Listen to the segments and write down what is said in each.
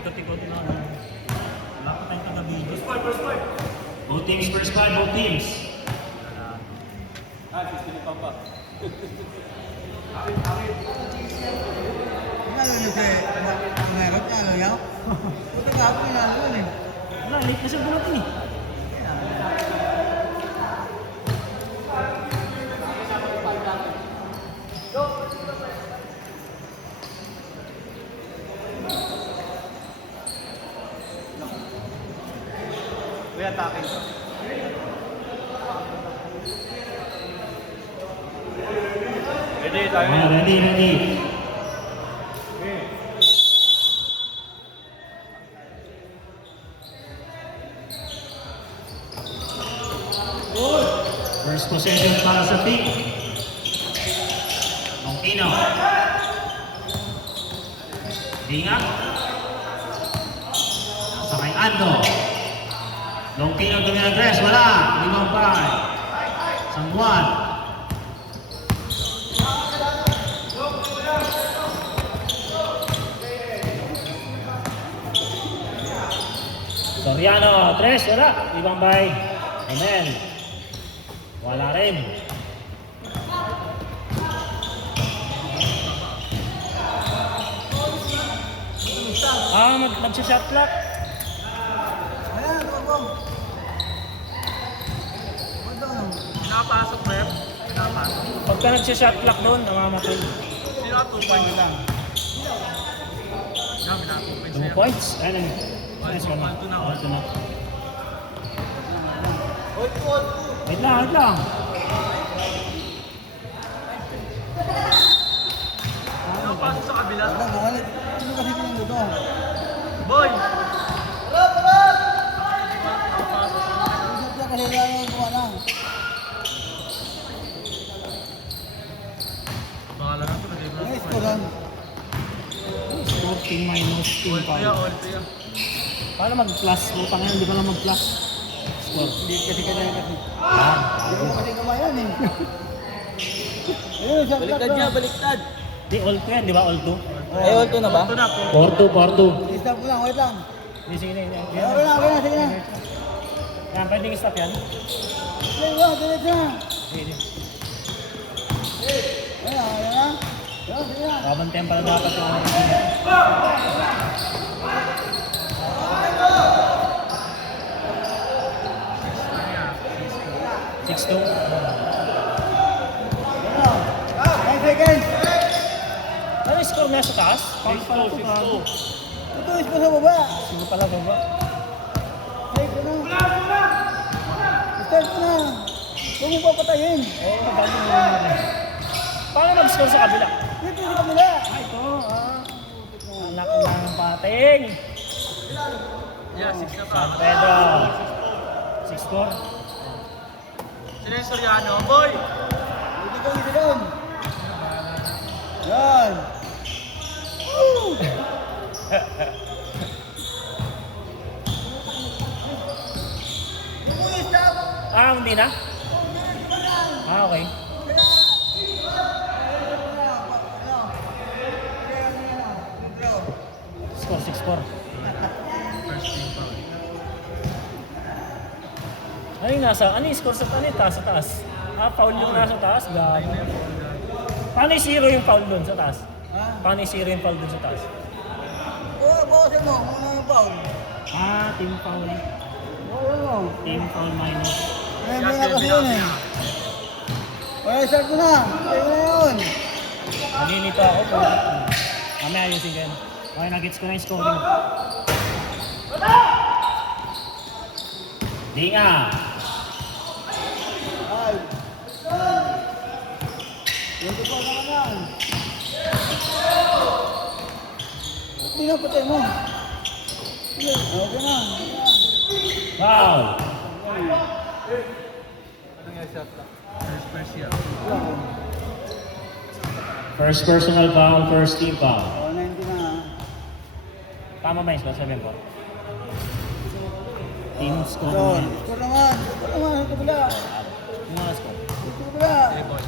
Ikot-ikot na ano. Wala pa tayong taga-video. First part. Both teams, first part, both teams. Sisilipan pa. Ano yun siya? Meron niya, ano yaw? Buti ka ako inalaman eh. Wala, late na siya bumating eh. May attacking. Ready tayo. Ready. First possession para sa team. Mongkino. Dinga. Nasa kay Ando. Mongkino tumina-dress. Wala. Limang pay. San Juan. Soriano. Tres. Wala. Limang pay. Amen. Wala rin. Nag-shot clock. Ayan, bong. Pinapasok, Rep. Pinapasok. Pagka nag-shot clock doon, namamatay. Sino ka 2 points lang? Grabe na 2 points 2 points? Ano? Nice one. One to na. One to na. Wait lang. Pinapasok sa kabila. Wala, wala. Ano kasi pinanggod oh? Boy! Isip ka kasi lang yung buwan lang. Bahala na ito. Nice ko lang. Smoking minus team All foul. pair. Paano mag-plus? Utang yan, di ba lang mag-plus? Score. Hindi kasi kanya kasi. Yan. Hindi ko kasi kamayan eh. Ayun, shot Baliktad clock niya, oh. baliktad. Di, all 2 yan, di ba? All 2? Eh, all to na ba? Ito na po. 4-2. Stop ko lang, wait lang. Di, sige na. Okay na, sige na. Yan, pwedeng stop yan. Sige na, diretso na. Sige. Ayan, ayan na. Ayan, sige na. Babantayan pala dapat yung ano. 6-2. Ayan. 9 seconds. Ano yung score na sa taas? 6-2. Ito is pa sa baba. Sino pala baba? Ay, ito na. Start ko na. Huwag mo papatayin. Oo, madami mo yun. Paano mag-score sa kabila? Dito sa kabila. Ito, anak ng pating. Yeah, 6 na pa. San Pedro. 6-4. Sino yung Soriano? Boy! Dito ko, dito doon. Yan. Woo! Hindi na? Okay. Score 6-4. First team foul. Ano yung score sa taas? Sa taas? Foul yung nasa taas? Gago. Paano yung 0 yung foul dun sa taas? Ha? Paano yung 0 yung foul dun sa taas? Oo, bawasin mo. Muna yung foul. Team foul. Oo, ano? Team foul minus. May mga kasi yun eh. Okay, start mo na. Ayun na yun. Naninito ako po. Mamaya ayusin ko yun. Okay, nag-gets ko na yung scoring. Dinga. Ay. Yung tupa ka naman. Hindi na, patay mo. Sige, okay na. Foul. Ano nga shot lang? First year. First personal foul, first team foul. Oh, 90 na ha. Tama ba yung score? Sabihin ko. Team score Yun. naman. Score naman. Score naman. Ito pala. Yung mga score. Ito pala. Boy.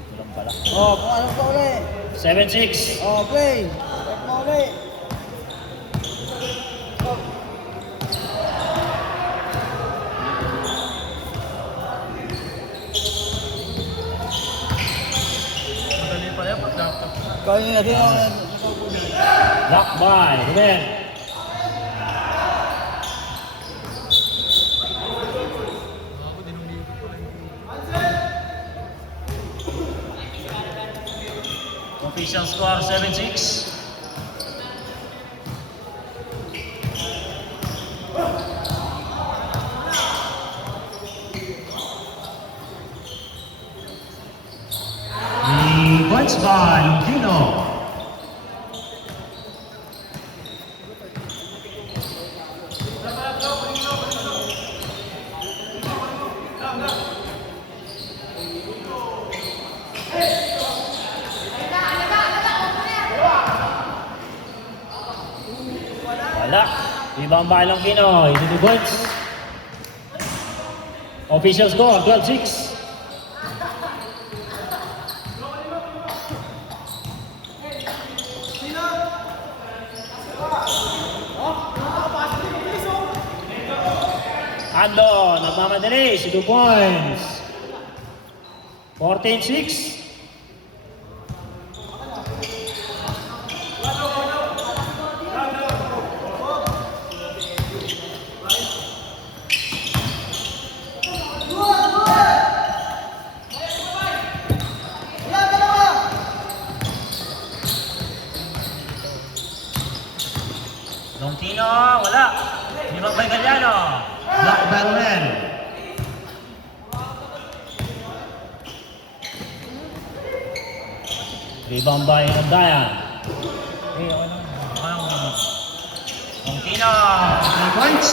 Ito lang pala. Oh, pumasok pa ulit. 7-6. Oh, play. Start Muli. Madali pa yan pag laptop. Kaya natin ang Block by Ruben. Ako dinumili ko pala yung Official score 7-6. The points by Lugino. Wala. Ibang balang Pinoy. Ito the points. Official score 12-6. Ando, nagmamadali, si 2 points. 14-6. Longtino, wala. Limang by Galliano. Black by Loren. Rebound by Andayan. Longtino, 3 points.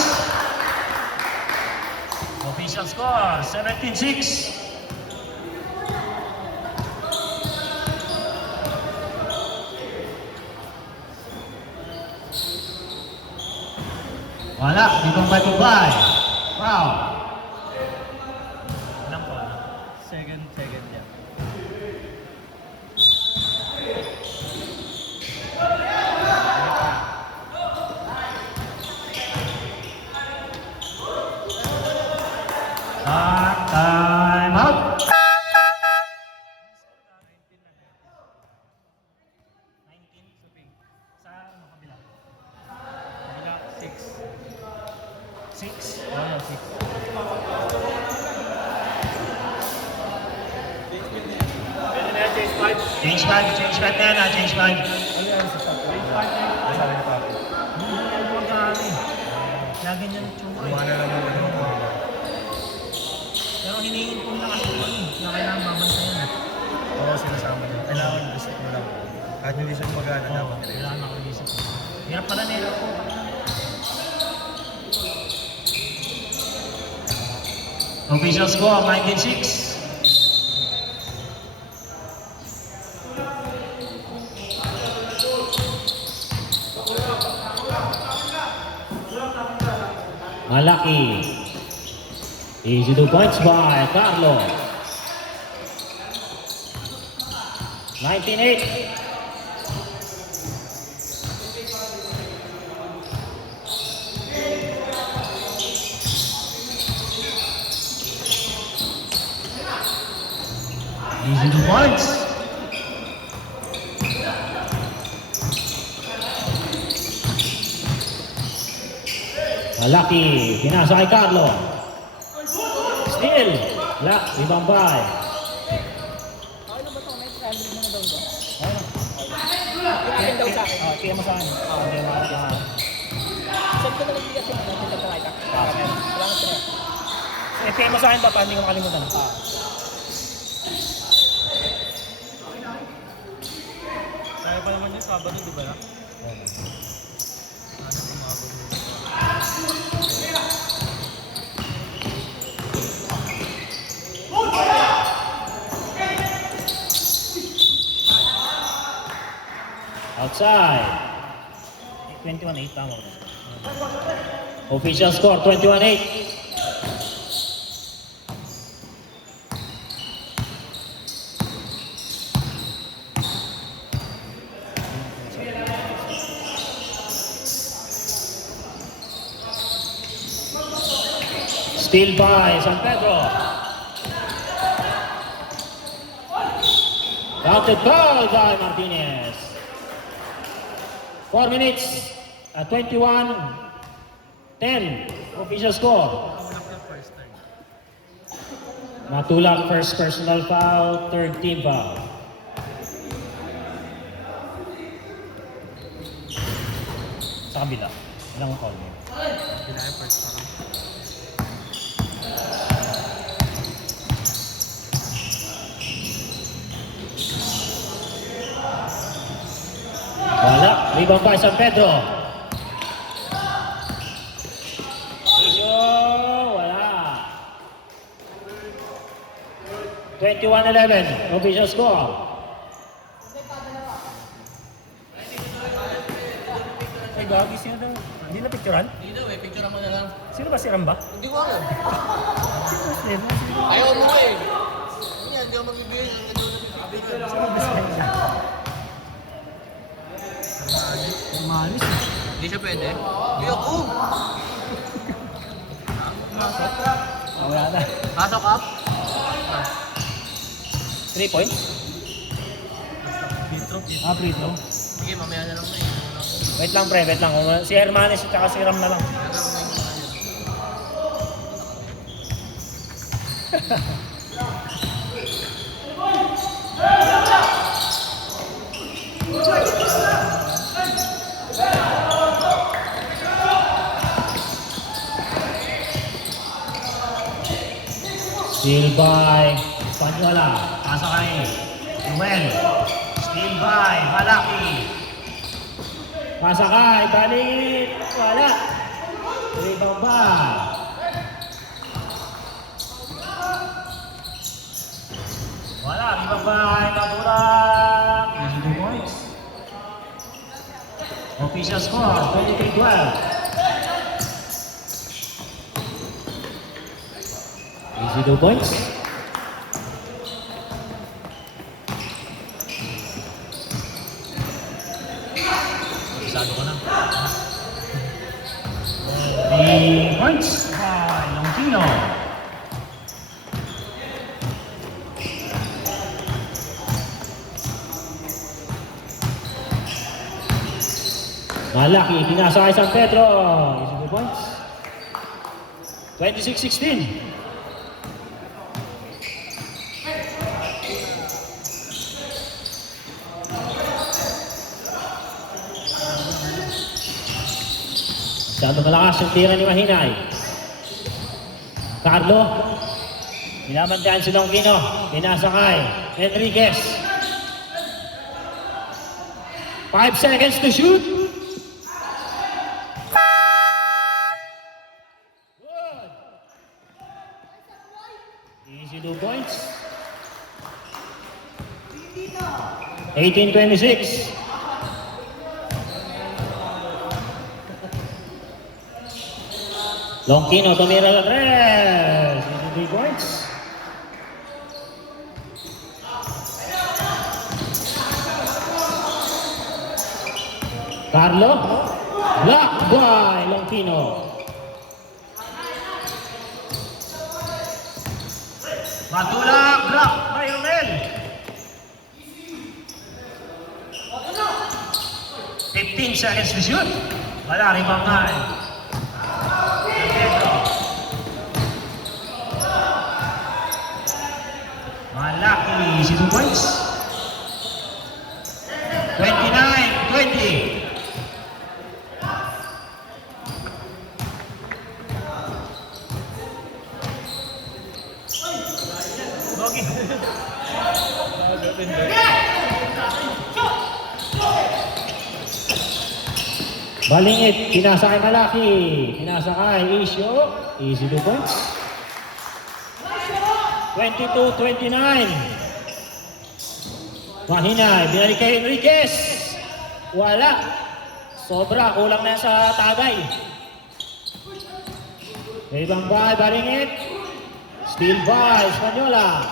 Official score, 17-6. Wala, dibang by Tubay. Wow. Ilang po? Second yan. Time out. 19 sa ping. Sa ano kabila? Kabila, 6. 6. Oo, 6. Pwede na yan, change 5. Change 5 na na, change 5. Ano yan sa top? Change 5 na yan. Sabi ni Papi. Kaya ganyan yung tsura Kuha na lang naman yung mga. Pero hinihin ko na kasi na kailangan mabantayan eh. Oo, sinasama niya. Kailangan gusto mo lang. Kahit hindi siya gumagana, dapat nila. Kailangan makag-isip. Hirap pala nila po. Official score, 19-6. Malaki. Easy 2 points by Carlo. 19-8. Easy 2 points. Malaki. Pinasa kay Carlo. Steal. Lock. Ibang bay. Ano ba ito? May 300 mo na daw ba? Kaya daw sa akin. Kaya mo sa akin. Kaya mo sa akin. Saan ko na nagbigat yung mga nagkakakay ka? Salamat sa'yo. Kaya mo sa akin pa, hindi ko makalimutan. Kaya pa naman yung Sabado, di ba na? Ano yung mga gulo? Outside. 21-8, tama ko. Official score, 21-8. Steal by San Pedro. Counted foul by Martinez. 4 minutes, 21-10. Official score. Matulak first personal foul, third team foul. Sa kabila. Ilang foul mo? Kailangan first pa lang. Wala. Rebound by San Pedro. Isyo. Wala. 21-11. Official score. Ay, gagi. Sino daw? Hindi na picturean? Hindi daw eh, picture mo na lang. Sino ba si Ramba? Hindi ko alam. Sino ba si Ramba? Ayaw mo eh. Yan, hindi ako magbibigay ng picture. Sino ba si Ramba? Malis. Hindi siya pwede. Hindi ako. Wala na. Pasok up. 3 points? Free throw. Sige, mamaya na lang na eh. Wait lang pre, wait lang. Si Hermanes at saka si Ram na lang. Steal by Española. Pasa kay Ruel. Steal by Malaki. Pasa kay Balik. Wala. Rebound ba? Wala. Rebound by Matulak. Easy 2 points. Official score 23-12. Easy 2 points. Isado ko na. 3 points by Longino. Malaki, pinasa kay San Pedro. Easy 2 points. 26-16. Masyado malakas yung tira ni Mahinay. Carlo. Minamandahan si Longino. Pinasa kay Enriquez. 5 seconds to shoot. Good. Easy 2 points. 18-26. Longino tumira ng 3. Easy 3 points. Carlo. Block by Longino. Matulak. Block by Romel. 15 seconds to shoot. Wala rin mga Malaki, easy 2 points. 29-20. Bogi. Balingit, pinasa kay Malaki. Pinasa kay Isyo. Easy 2 points. 22-29. Mahinay, binalik kay Enriquez. Wala. Sobra, kulang na sa tagay. Ibang by, Balingit. Steal by, Española.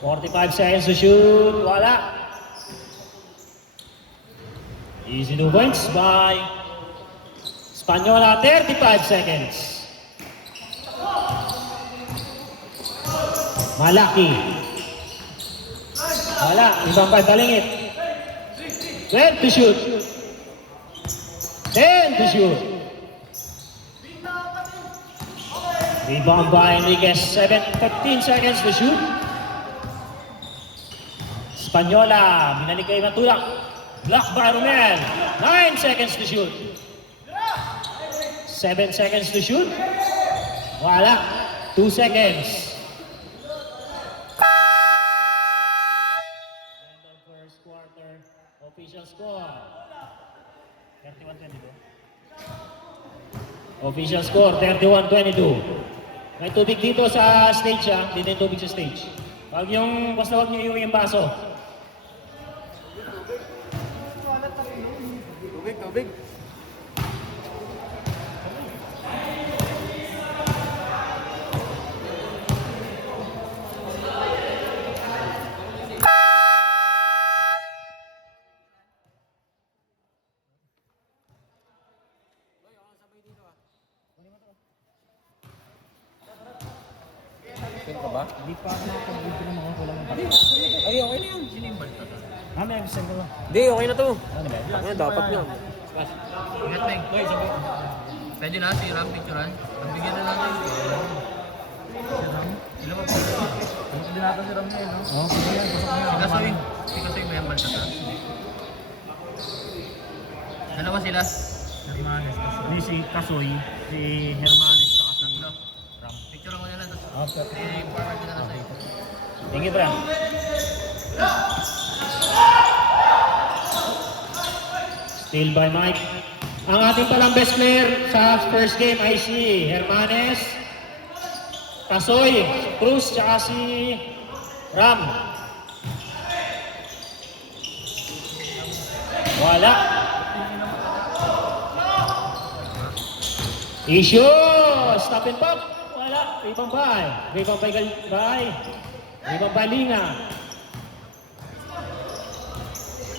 45 seconds to shoot. Wala. Easy 2 points by Spanyola, 35 seconds. Malaki. Wala, ibang pagtalingit. 12 to shoot. 10 to shoot. Rebound by Enriquez, 15 seconds to shoot. Spanyola, binalik kay Matulak. Block by Romel, 9 seconds to shoot. 7 seconds to shoot. Wala, 2 seconds. End of first quarter, official score. 31-22. Official score, 31-22. May tubig dito sa stage ha, dito yung tubig sa stage. Basta wag nyo iuwi yung baso. Tubig. Hindi pa ako nakapag-video ng mga kulang ng Ay, okay na yun. may gusto ko lang. Hindi, okay na to. Ano ba? Ano, dapat nga. Ingat na yung sabi. Pwede na si Ram picturean. Ang bigyan na natin. Si Ram? Ilan mo po? Hindi natin si Ram niya, no? Oo, sige yan. Si Kasoy. Si Kasoy may hambal sa taas. Dalawa sila. Hermanes. Hindi si Kasoy, si Hermanes, saka si Tatlo. Ram. Picture mo na lang. Tapos Okay. i-forward ko na lang sa'yo. Thank you, Bram. Still by Mike. Ang ating palang best player sa first game ay si Hermanes, Kasoy, Cruz, tsaka si Ram. Wala. Issue! Stop and pop! Wala. Rebound by. Rebound by Linga.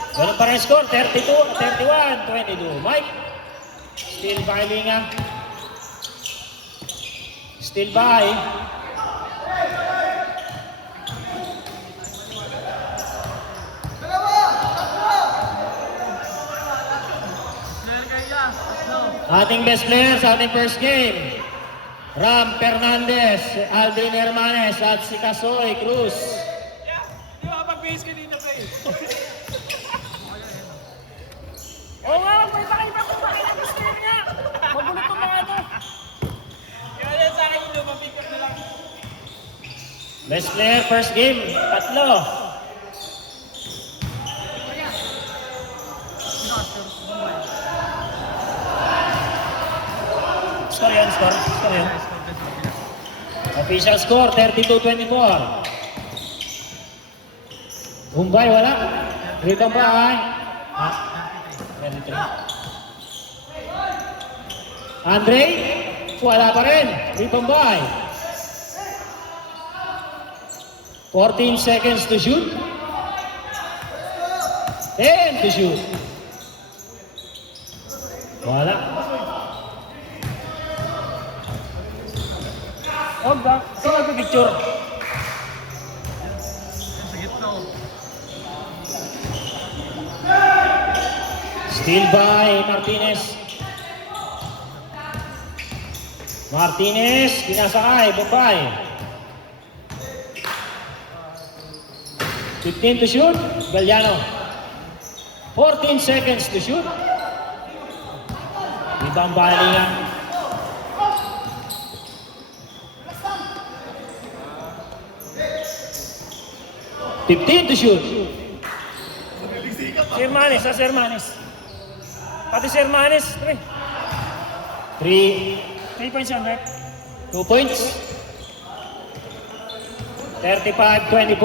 Ganun pa rin score, 31-22. Mike, still by Linga. Still by. Ating best player sa ating first game, Ram Fernandez, Aldrin Hermanes, at si Kasoy Cruz. Di ba pag-base ka dito, pre? Oo nga, may pakita ko sa kanya best player niya. Magulo itong mga ano. Kaya sa akin, lumapikot na lang. Best player, first game, tatlo. Score yan, score yan. Official score, 32-24. Humbay, wala. Rebound ba, ay? 23. Andre, wala pa rin. Rebound ba, ay? 14 seconds to shoot. 10 to shoot. Wala. Huwag ba? Saan nagpipicture? Sa gitna ko. Still by Martinez. Martinez, pinasakay, Bombay. 15 to shoot, Galliano. 14 seconds to shoot. Rebound by Linga. $15 to shoot. Si Hermanes, si Hermanes. Pati si Hermanes, 3 points yan, right? 2 points. 35-24.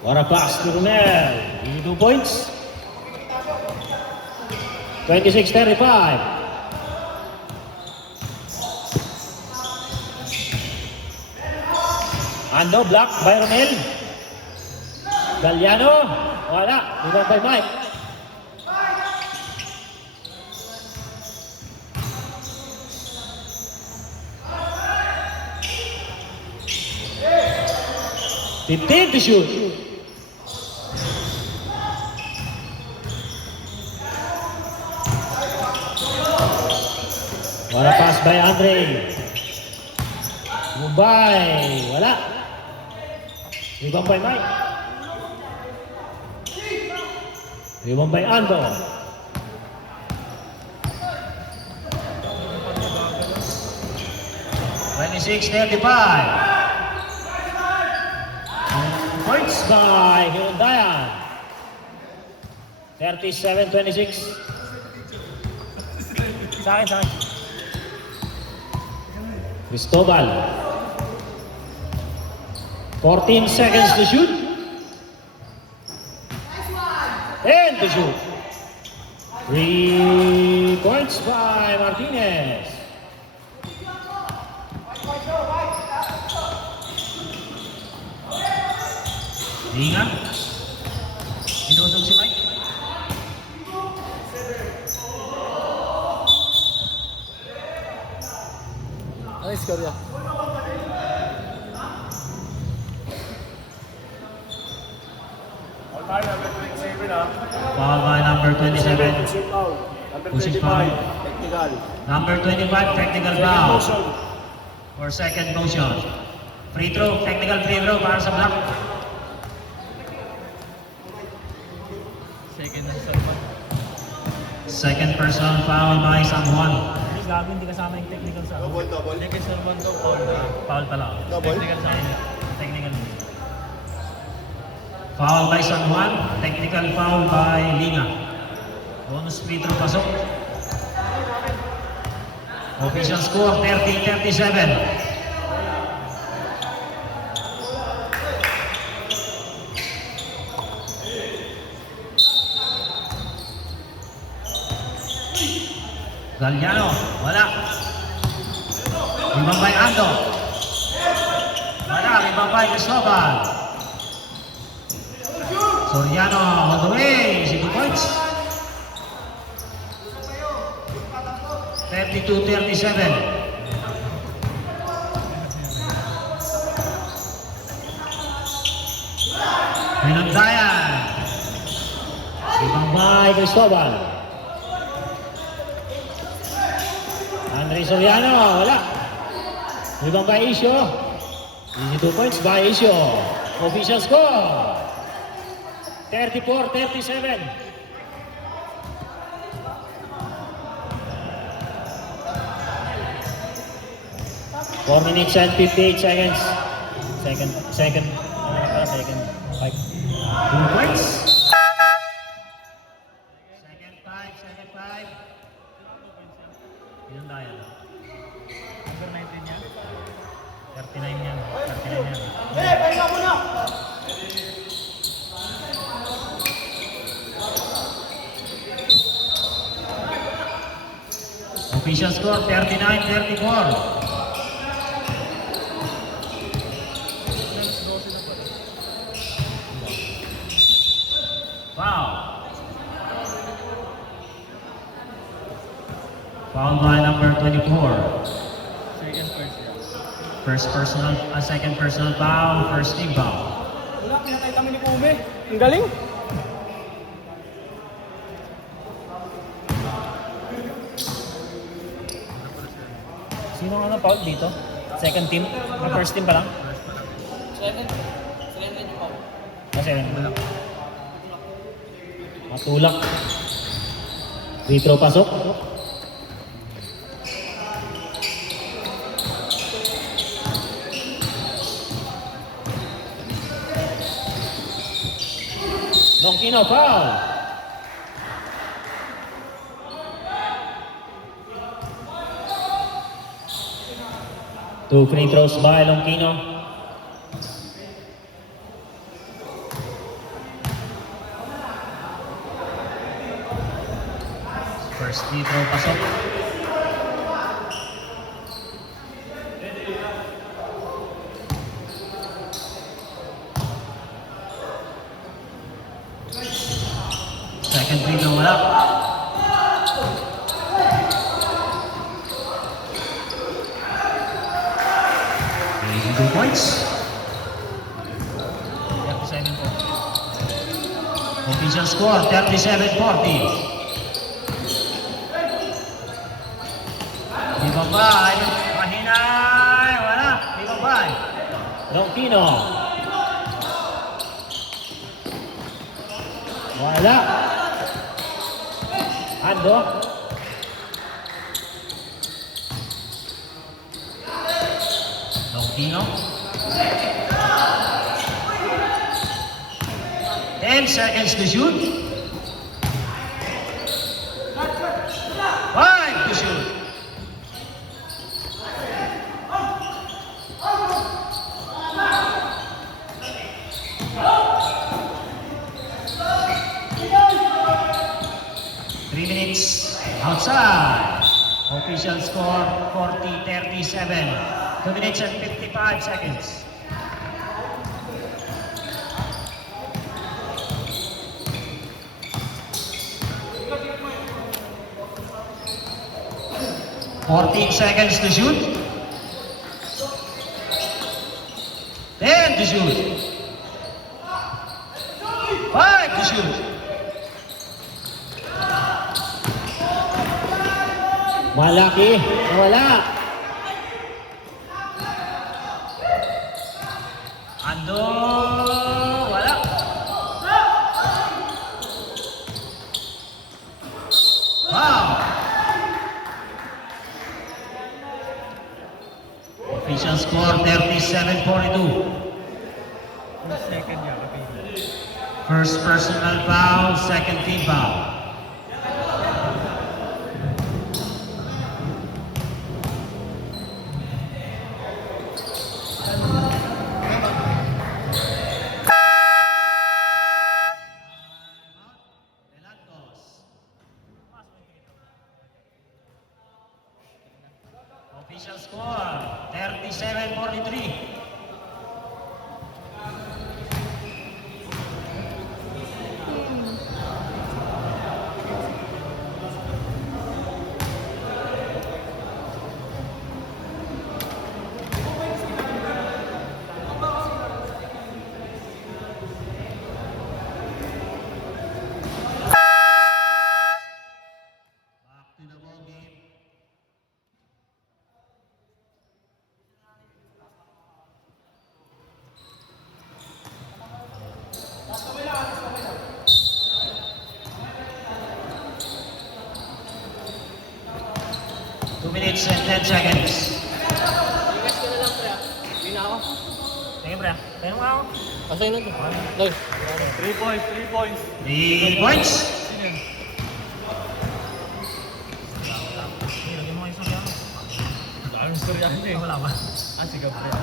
What a pass to Romel. 2 points. 26-35. Ando block by Romel. Galliano. Wala. Rebound by Mike. Fifteen to shoot. Wala pass by Andre. Mumbai. Wala. Rebound by Mike. Rebound by Ando. Points by Hyundayan. 37-26. Sa akin. Cristobal. 14 seconds to shoot. And to shoot. 3 points by Martinez. Linga. Inusog si Mike. Nice, Korea. Foul by number 27. Pushing foul. Technical. Number 25, technical foul. For second motion. Free throw, technical free throw para sa block. Second na sa Second personal foul by San Juan. Gabi, hindi kasama yung technical sa Double. Hindi kay Salman daw, foul na. foul pala. Double. Technical sa akin. Technical. Foul by San Juan, technical foul by Linga. Bonus free throw pasok. Official score 30-37. Galliano, wala. Rebound by Ando. Wala, rebound by Cristobal. Soriano on the way, 2 points. 32-37. Pinagdayan. Rebound by Cristobal. Andre Soriano, wala. Rebound by Isio. Easy 2 points by Isio. Official score 34-37. 4 minutes and 58 seconds. Second. 5. 2 points. Second 5. Ilan tayo? Number 19 yan. 39 yan. 39 yan. Pahinga muna! Official score 39-34. Foul. Foul by number 24. Second personal foul, first team foul. Wala, pinatay kami ni Kume. Ang galing. Sino ang foul dito? Second team? First team pa lang? Second yung foul. Second. Matulak. Free throw pasok. Longkino foul. Two free throws by Longkino. First free throw pasok. Wala. Easy 2 points. 37 po. Official score, 37-40. Ibabay. Mahinay. Wala. Ibabay. Longtino. Wala. Ando. Longtino. 10 seconds to shoot. 5 to shoot. Outside. Official score 40-37. 2 minutes and 55 seconds. "14 seconds to shoot. 10 to shoot. 5 to shoot. Malaki, wala. Ando, wala. Wow. Official score 37-42. First personal foul, second team foul. Official score 37-43. Back to the ball game. Two minutes and 10 seconds. Ingat ka na lang, pre. Hindi na ako. Tingin pre. Tingin mo ako. Pasay na to. Loy. 3 points, 3 points. 3 points. Lagyan mo kayo sa kaya. Ang storyahan niya eh. Wala ba? Ah, si Gabriel.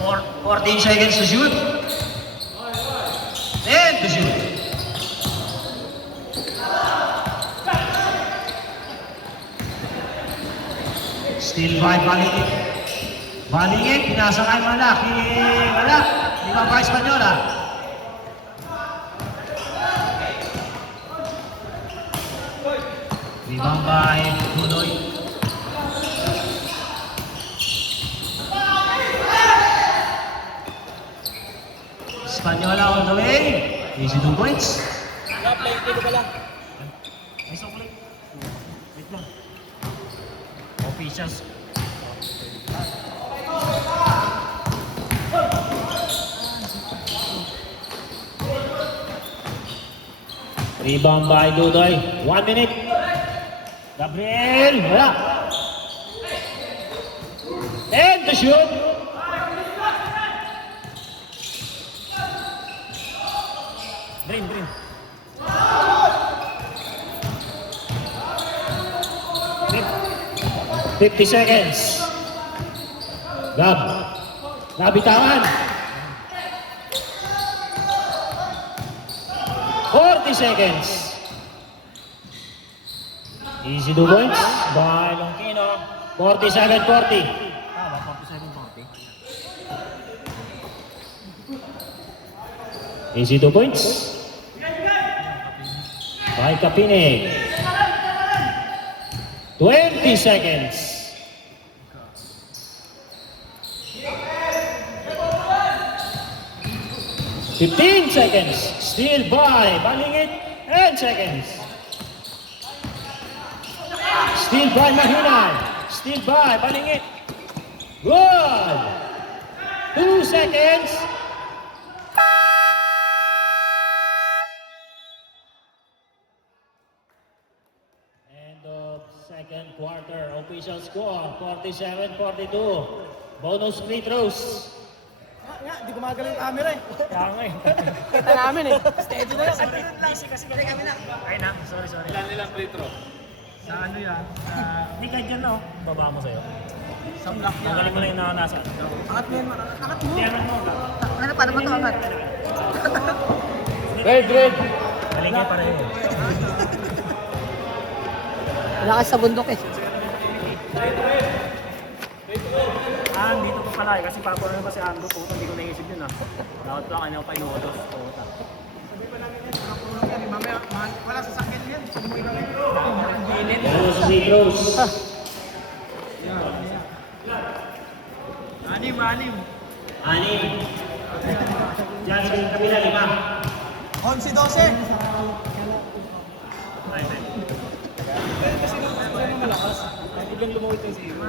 Four, 14 seconds to shoot. 10 to shoot. Still by Balingit. Balingit, pinasa kay Malaki. Wala. Lima pa Espanyola. Limang by Dudoy. Espanyola on the way. Easy 2 points. Wala, play. Dito pala. Ay, so ulit. Wait lang. Officials. Rebound by Dudoy. 1 minute. Gabriel, wala. 10 to shoot. Green, green. 50 seconds. Gab. Nabitawan. 40 seconds. Easy 2 points by Longkino. 47-40. Tama, 47-40. Easy 2 points. By Kapinig. 20 seconds. Fifteen seconds. Steal by Balingit. 10 seconds. Steal by Mahinan. Steal by Balingit. Good. 2 seconds. End of second quarter. Official score 47-42. Bonus free throws. Nga, di gumagaling yung camera eh. Kaya nga eh. Kita namin eh. Steady na lang. Busy kasi kami na. Ay na, sorry. Ilan nilang free throw? Sa ano yan? Hindi ka dyan no? Baba mo sa'yo. Sa block niya. Tanggalin mo na yung nakakasa. Angat mo yan, angat mo. Hindi ano mo. Ano, paano ba ito angat? Red. Galing ka pareho. Wala ka sa bundok eh. Dito pa pala eh. Kasi paparoon na pa si Ando. Puto, hindi ko naisip yun ah. Dapat lang ano pa inuutos. Puta. Mamaya, wala sa sakit yan. Bonus free throws. Anim. Anim. Diyan sa kabila, 5. 11-12. Biglang lumawit yung zero.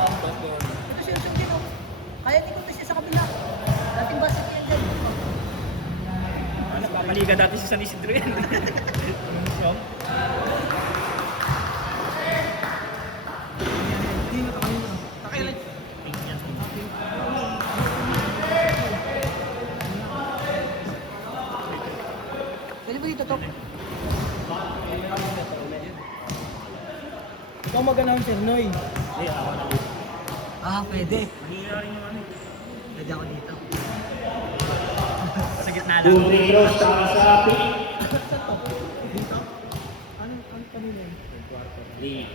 Ito siya yung gino. Kaya di ko ito siya sa kabila. Dating basket yan dyan. Napapaliga dati si San Isidro yan. Pwede ba dito to? Ikaw mag-announcer, Noy. Hindi, ako na. Ah, pwede. Mahira rin yung ano. Pwede ako dito. Sa gitna lang. 2 free throws para sa pick. Ano kanina yun? Lee.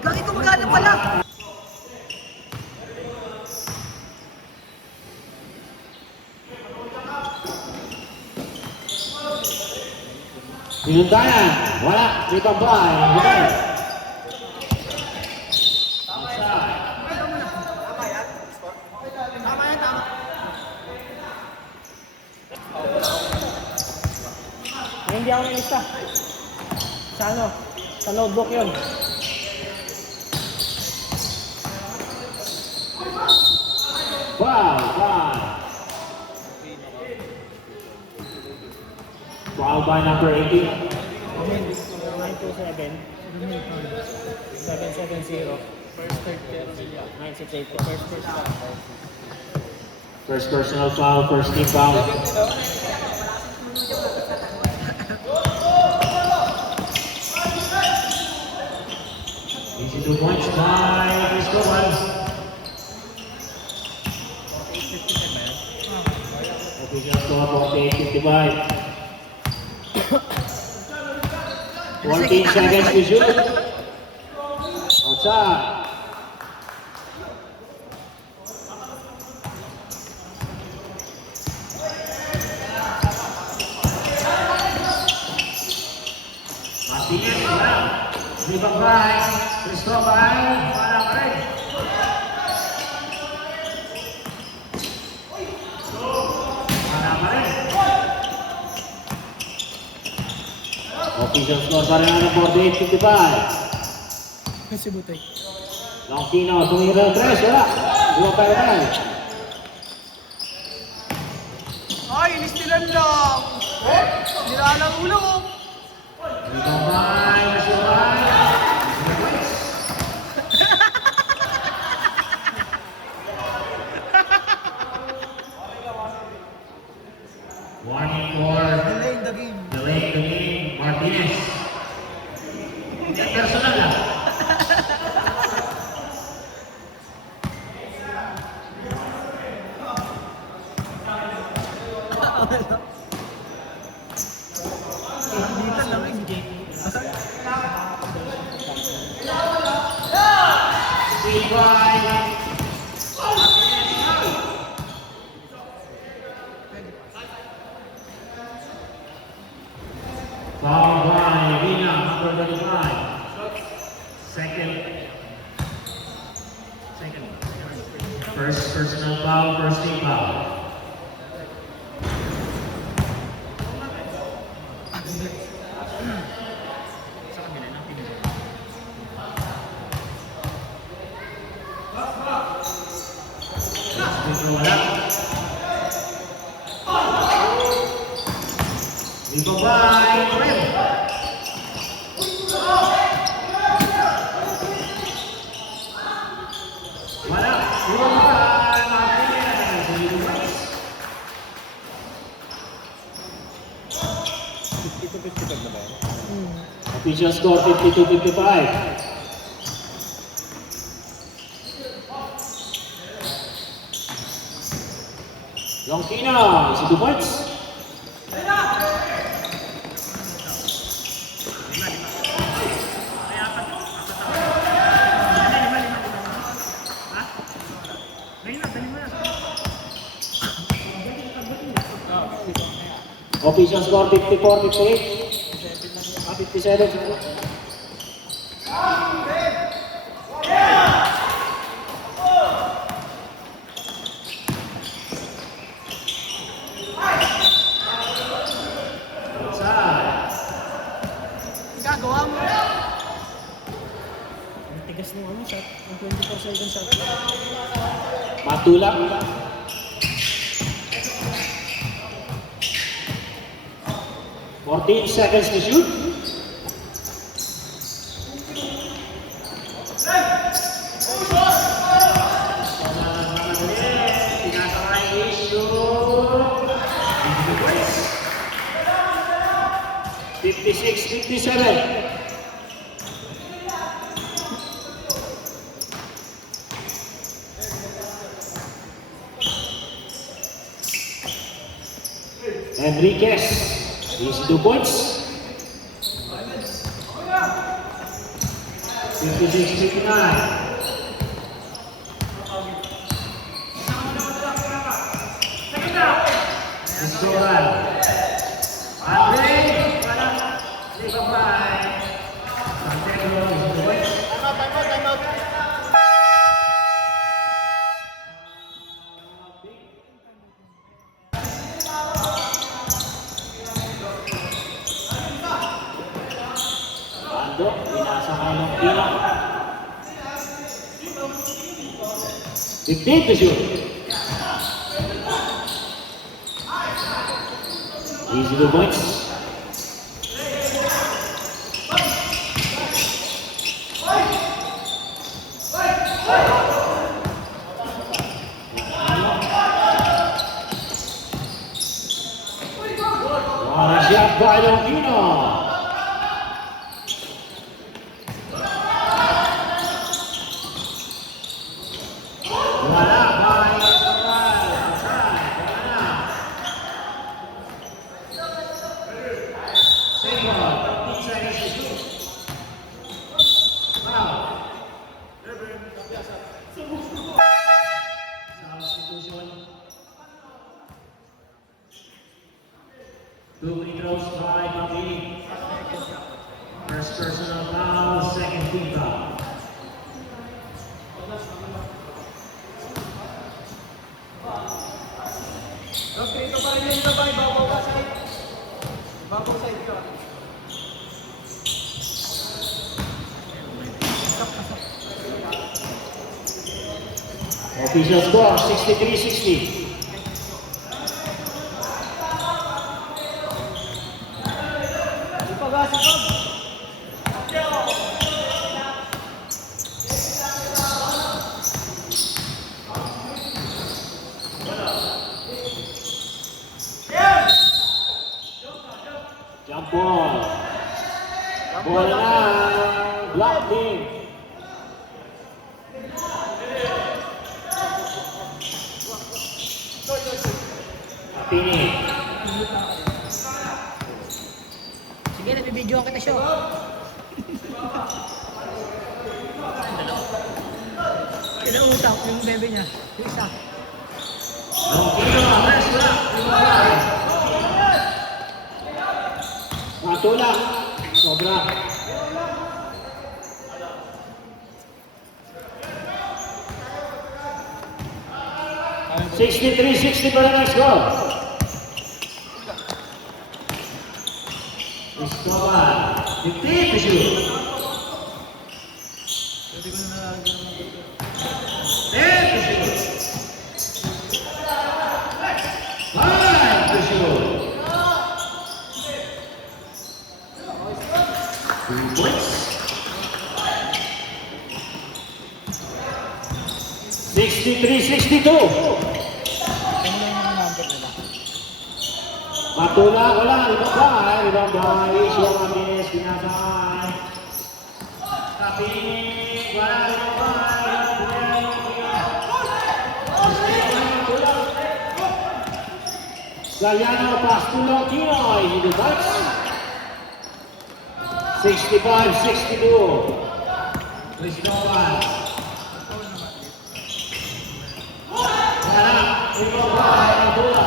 Gagi ko magana pala! Pinuntayan. Wala. May tambay. Outside. Tama yan, tama. Hindi ako nilista. Sa ano? Sa notebook yun. Foul. Foul by number 18. 927 770 First third pero nila. 9682. First personal foul. First team foul. Easy 2 points by Cristobal. Official score 48-55. 14 seconds to shoot. Outside. Martinez, wala. Libabay. Cristobal, wala pa rin. Wala pa rin. Official score pa rin ng 48-55. Si Butay. Longkino, tumira ng 3, wala. Dua pa rin. Ay, inistilan lang! Oh, nira ng ulo mo! Libabay, Cristobal. Warning for Delaying the game. delaying the game, Martinez. Hindi personal lang. First personal foul, first team foul. Sa kanila ng pinili. Dito wala. Dito by Red. Wala. Dito by Martinez. Dito by. 52-55 na ba yan? Official score 52-55. Longkina, si Dubois. Official score 54-58. 57. Gagawa mo. Ang tigas ng ano, shot. Ang 24 second shot. Matulak. Fourteen seconds to shoot. Shoot. 56-57. Enriquez is Dubois. 56-59. Escobar. Andre. Bye-bye. Santiago Dubois. Time out. Ando, binasa kay Longkina. 15 to shoot. Easy to points. What a shot by Longkina. Wala by Corral. Outside. Wala. Single. 15 seconds to shoot. Foul. Substitution. 2 free throws by Mabini. First personal foul, second team foul. Okay, ito pa rin yung sabay. Babaw ka side. Babaw side ka. Official score 63-60. Ipagasi pa. Jump ball. Ball na. Block team. Pini. Sige, nabibidyoan kita siya. Kinausap yung bebe niya. Yung isa. Longkina, next block. Matulak. Sobra. 63-60 for the next goal. Cristobal, 15 to shoot. Pwede ko na nalalagyan ng mga 10 to shoot. 5 to shoot. 3 points. 63-62. Matula, wala, ribang bay, Siyong Amis, pinasay. Kaping, wala, ribang bay, Galiano, pass to Longino, in the box. 65-62. Cristobal. Wala, ribang bay, Matula.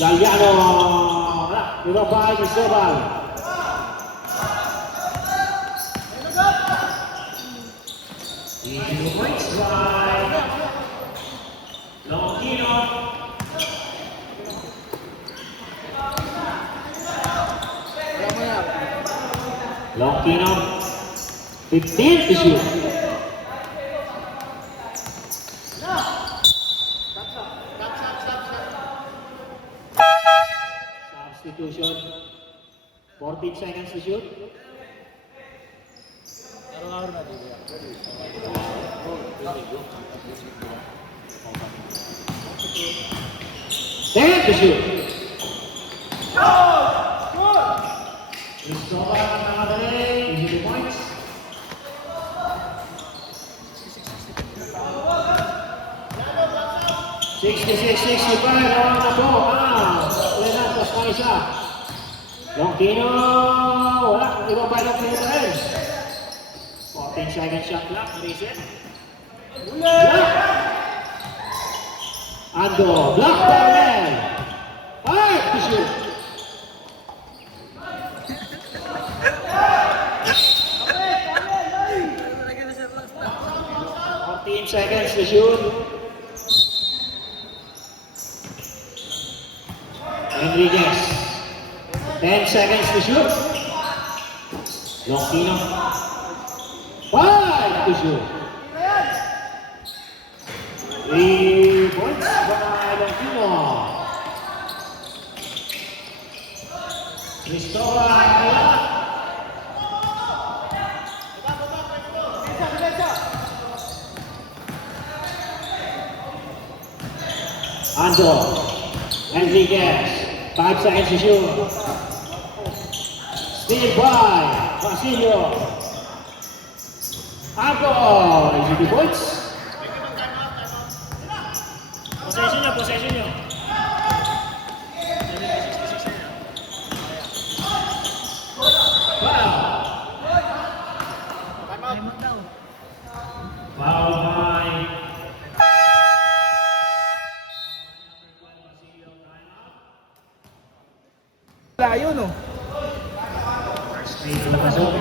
Galiano, wala, ribang bay, Cristobal. Two points by Longino. Longino, 15 to shoot. Substitution. 14 seconds to shoot. araw-araw na dito. 10 to shoot. Cristobal nakadali. Easy 2 points. $66-65 around the ball. Lenatos na isa. Longino. Wala. Ibang ba Longino pa rin? 14 second shot clock. Reset. Block. Ando. Block Parnell. 5 to shoot. Lagyan na siya plus. 14 seconds to shoot. Enriquez. 10 seconds to shoot. Longino. 5 to shoot. 3 points by Longino. Cristobal. Ando. Enriquez. 5 seconds to shoot. Steal by Basilio. Ando. Easy 2 points. Possession nyo. Foul by Layo, no? first free to Labasok.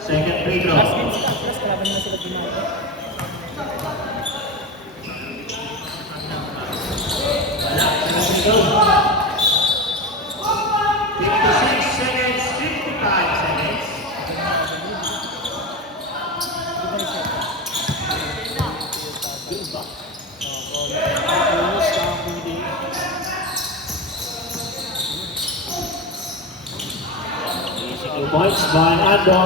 Second free throw. Wala, second free throw. 56 seconds, 55 seconds. Easy 2 points by Ando.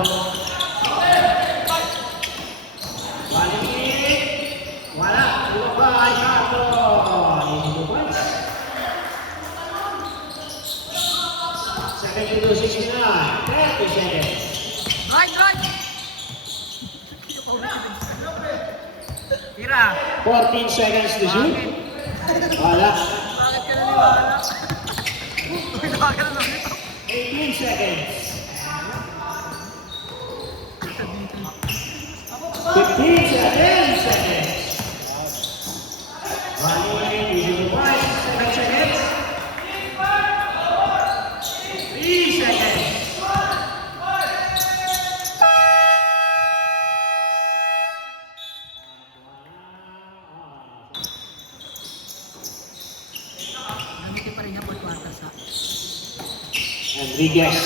Balik. Wala. Dua by Ando. Easy 2 points. Second to 69. 30 seconds. Right! Tira! 14 seconds to shoot. Wala. Bakit ka naniwala? Uy, bakit na dito? 18 seconds. 15 seconds. 10 seconds. Balik. Enriquez.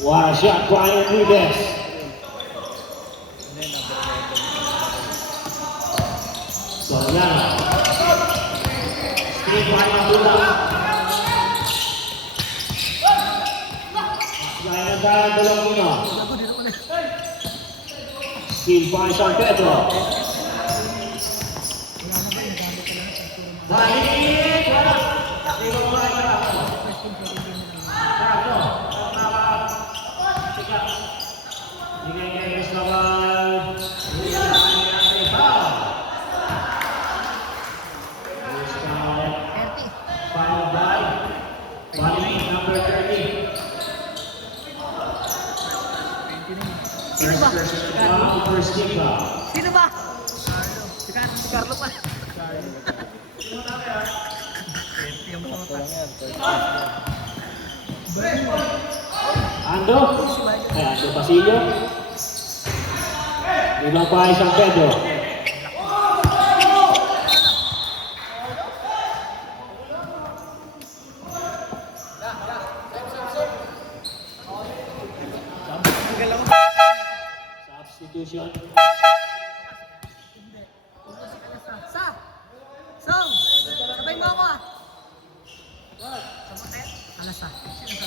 What a shot by Enriquez. Soriano. Straight by Abdullah. Selain dari Dolomino. Steal by San Pedro. Balik. First kick off. Sino ba? Si Carlo pa. Ando. Ando Pasillo. Ibang pa San Pedro. Substitution. Song! Sabay mo ako ah! Sa motel? Alas ah. Sino sa?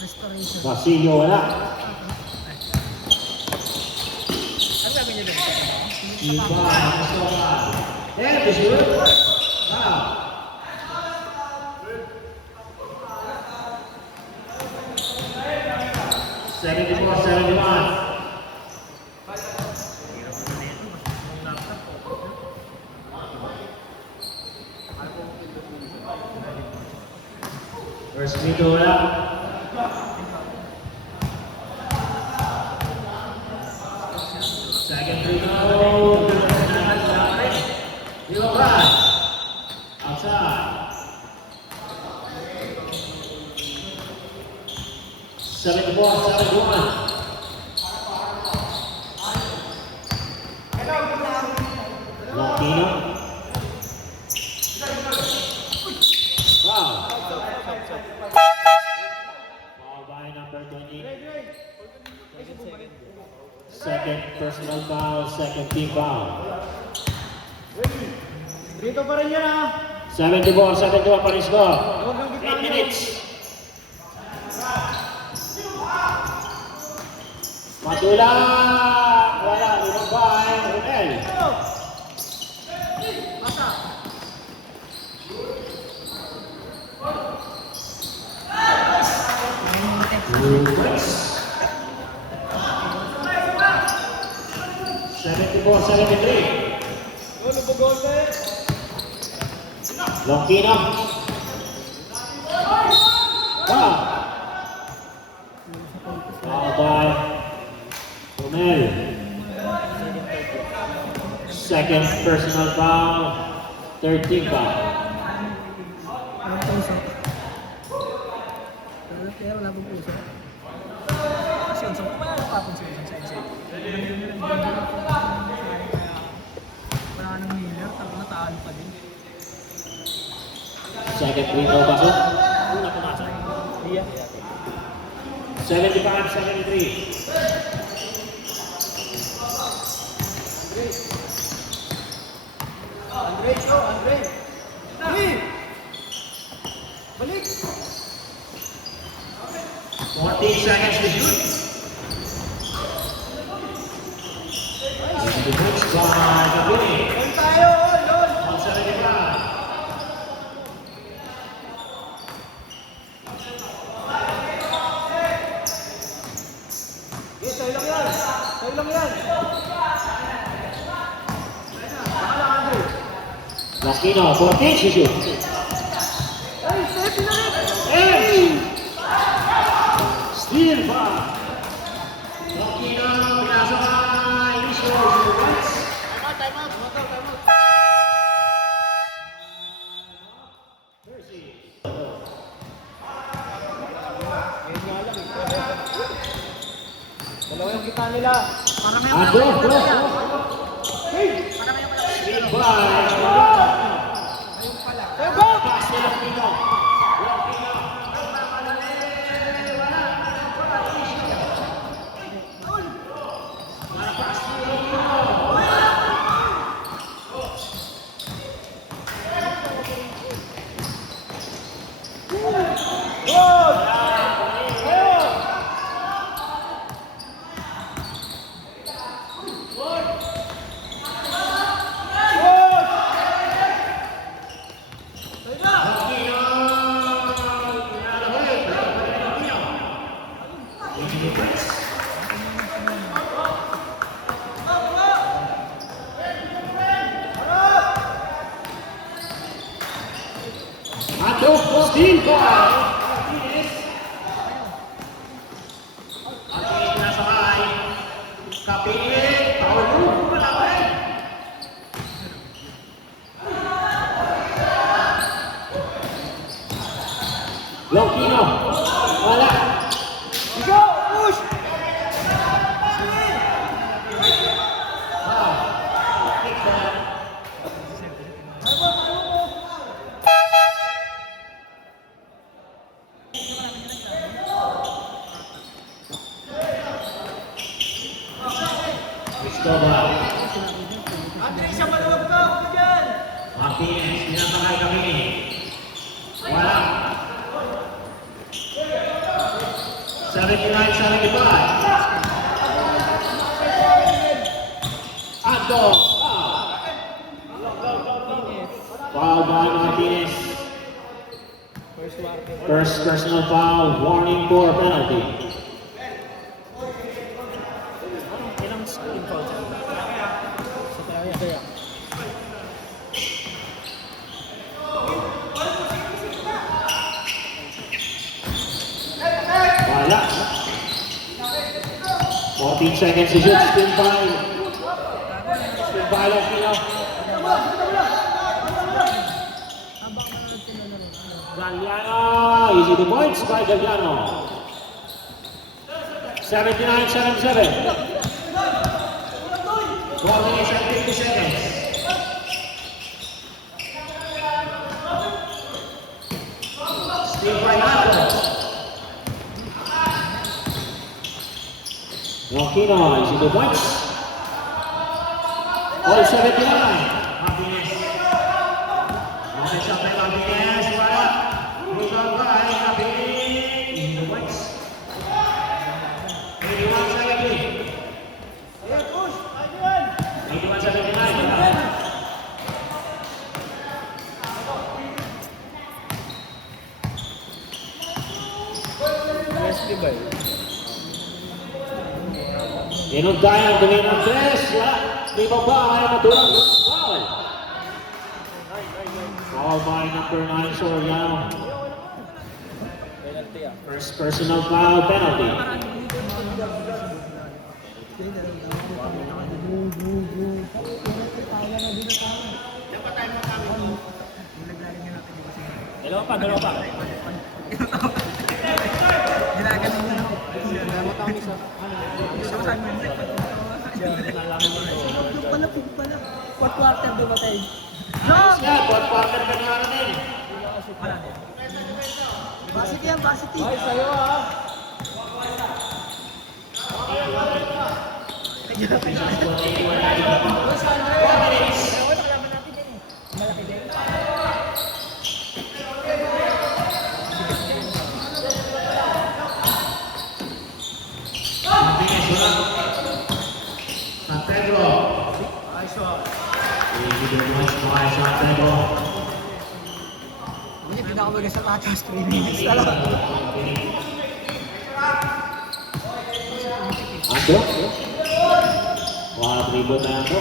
Restoration. Pasillo wala. Ano gagawin niyo doon? Iba. Eh, shoot. Wow. Seventy-four, 71. First free throw wala. Second free throw. Dilabas. Outside. 74-71. Loctino. Foul. Foul by number 20. Second personal foul, second team foul. Dito pa rin yan ha. 74-71 pa rin score. 8 Huwag kang minutes. Matula! Wala, ibang bahay, Ronel. Lucas. 74-73. Gol, gol, eh. Longkino. Wow. Foul by Romel. Second personal foul, third team foul. Pero wala pong puso. Kasi yun, saan pa napapansin yun sa NCAA? Wala ka ng Miller, tapos natalo pa din. Second free throw pasok. Una pumasok. 75-73. Andre, show, Andre. Andre! Balik! 14 seconds to shoot. The books by Gabini. Gol tayo, gol! On 75. Okay, sa'yo lang yan. Sa'yo lang yan. Saka lang, Andre. Longkino, 14 to shoot. Ay, safety na rin! Hey! Steal by Longkino, pinasok by Inicio. Time out. Mercy. Ngayon nga lang, dalawa yung kita nila. Para may Ando, bro. Para may Steal by Sa'yo, go! Pass to Longkino. Longkino. Steal by Martinez. Martinez pinasakay. Kapit. Power move. Malapit. Lokino. Wala. Go! Push! Kick that. Cristobal. Andre, siya maluwag ka! Huwag dyan! Martinez, pinasakay kami. Wala. 79-75. Ando. Foul by Martinez. First personal foul, warning for penalty. Ilang screen calls? Sa kaya. Wala. 14 seconds to shoot. Spin by. Spin by Lokino. Galliano. Easy to points by Galliano. 79-77. 4 minutes and 50 seconds. Steal by Nato. Lokino, easy to points. All 79. Martinez. Okay, shot by Martinez. Wala. Rebound by Martinez. Easy to points. 81-70. Yeah, push! Ayun! 81-79. Rescue ba yun? Inundayan, tingin ng tres. Di ba ba ay matulang? Foul. Foul by number 9, Soriano. Penalty ah. First personal foul penalty. Dalawa pa. Fourth quarter di ba tayo? Yeah, fourth quarter ka na natin. Varsity yan, varsity. Ay, sa'yo ah! San Pedro. Nice one! Easy to points by San Pedro. Hindi, pinakamaga sa tatas. 3 minutes na lang. Ando? Wow, dribble na Ando.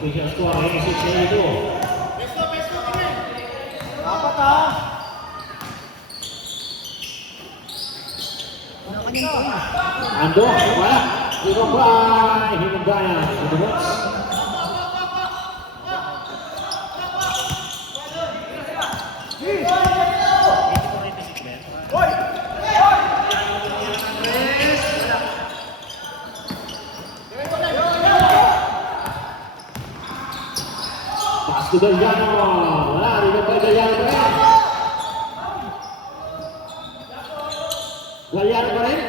Official score, 86-82. Apat ah! Ando, wala. Ibang by Hinundayan to the books. Pass to Galliano. Wala, rebound by Galliano pa rin. Galliano pa rin.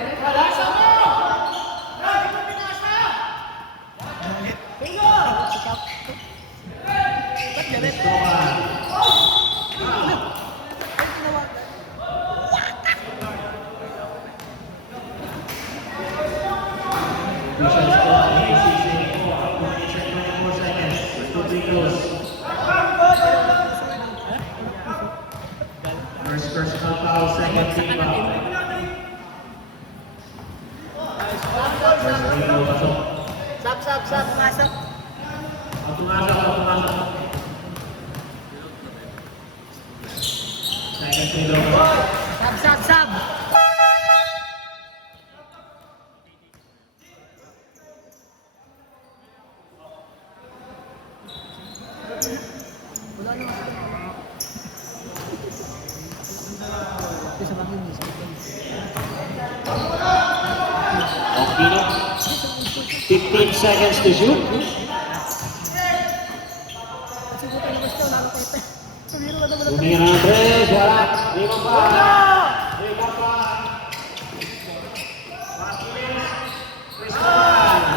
Official score, 86-84. Cruz. First personal foul, second team foul. First free throw pasok. Sap. Masok. Ang tumasok. Second free throw pasok. Sap. Wala naman. Sa makinis. Octino. 15 seconds to shoot. Tumira ng tres, wala. Lima pa. Martinez. Cristobal.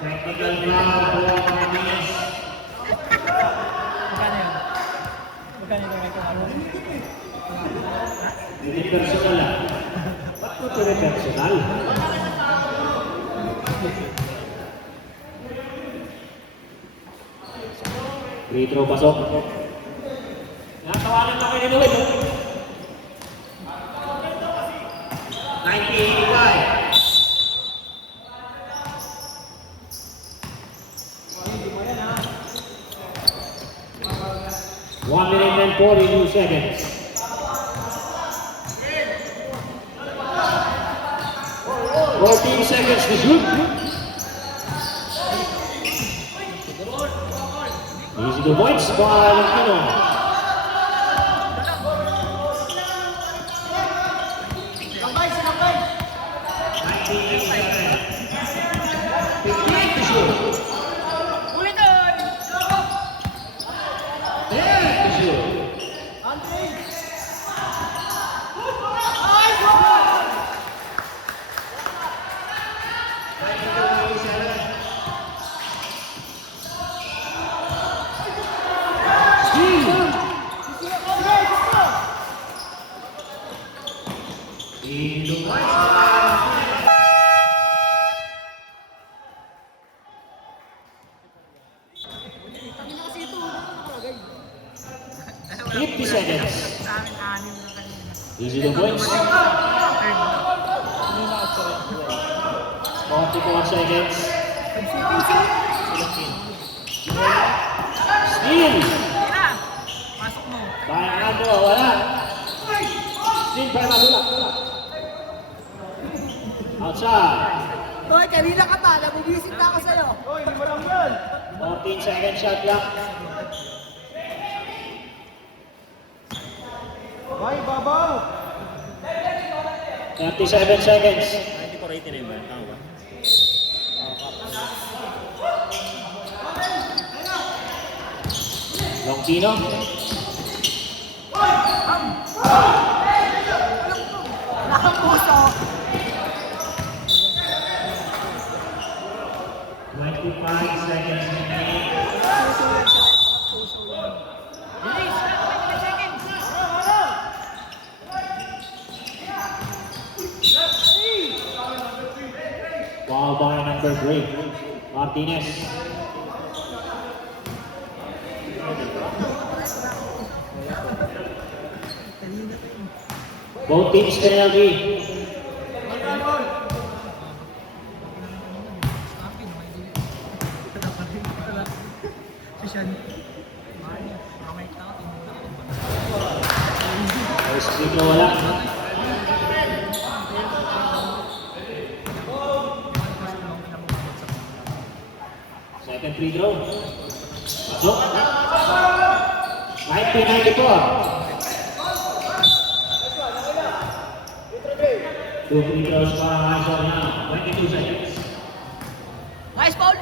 Technical foul for Martinez. Hindi personal lang. Ba't mo ito rin personal? Free throw pasok. Natawanan na kayo ni Noel. 1985. One minute and 42 seconds. Fourteen seconds to shoot. Easy to points by Aquino. Seconds. Easy to points. 44 seconds. Steal. Bayangado, wala. Steal by Madula. Outside. Hoy, kanina ka pa. Nabubisit na ako sa'yo. 14 second shot clock. Ay, babaw! 37 seconds. Hindi ko rate na yun ba? Tama ba? Longtino. Nakapuso. 25 seconds remaining. Foul by number 3, Martinez. Both teams penalty. First free throw wala. Second free throw. Pasok. 1994. Two free throws para Arizona. 22 seconds. Nice ball.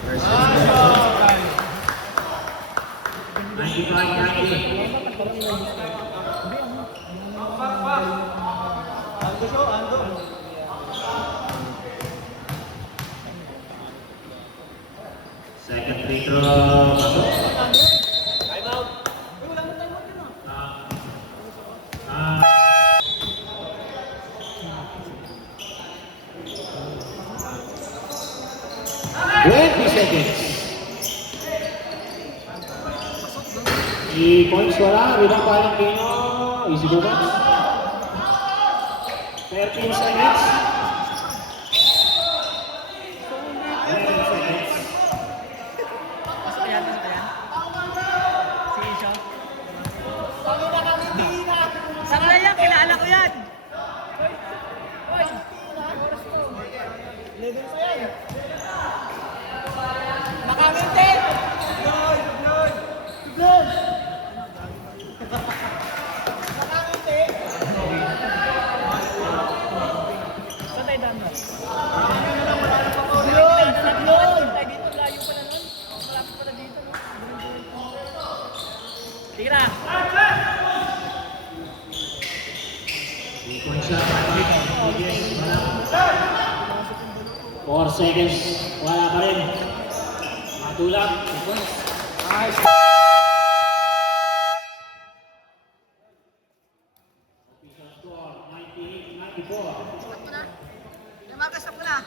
First 95-90. siya, Ando. Second free throw, pasok. Time out. Uy, wala mo time out yun ah. Ah. 20 seconds. 3 points wala. Rebound Valentino. Easy go box. 13 seconds. 11 seconds. Pasok yan, pasok yan. Si Isha. Sakla yan, kilala ko yan. Nakangiti! Saan tayo dami? Dito, layo pala nun. Malapit pala dito, no? Tira! 3 points shot. Yes, wala. 4 seconds. Wala pa rin. Matulak. 3 points. Official score, 98-94. Stop mo na. Lumakas, stop mo na.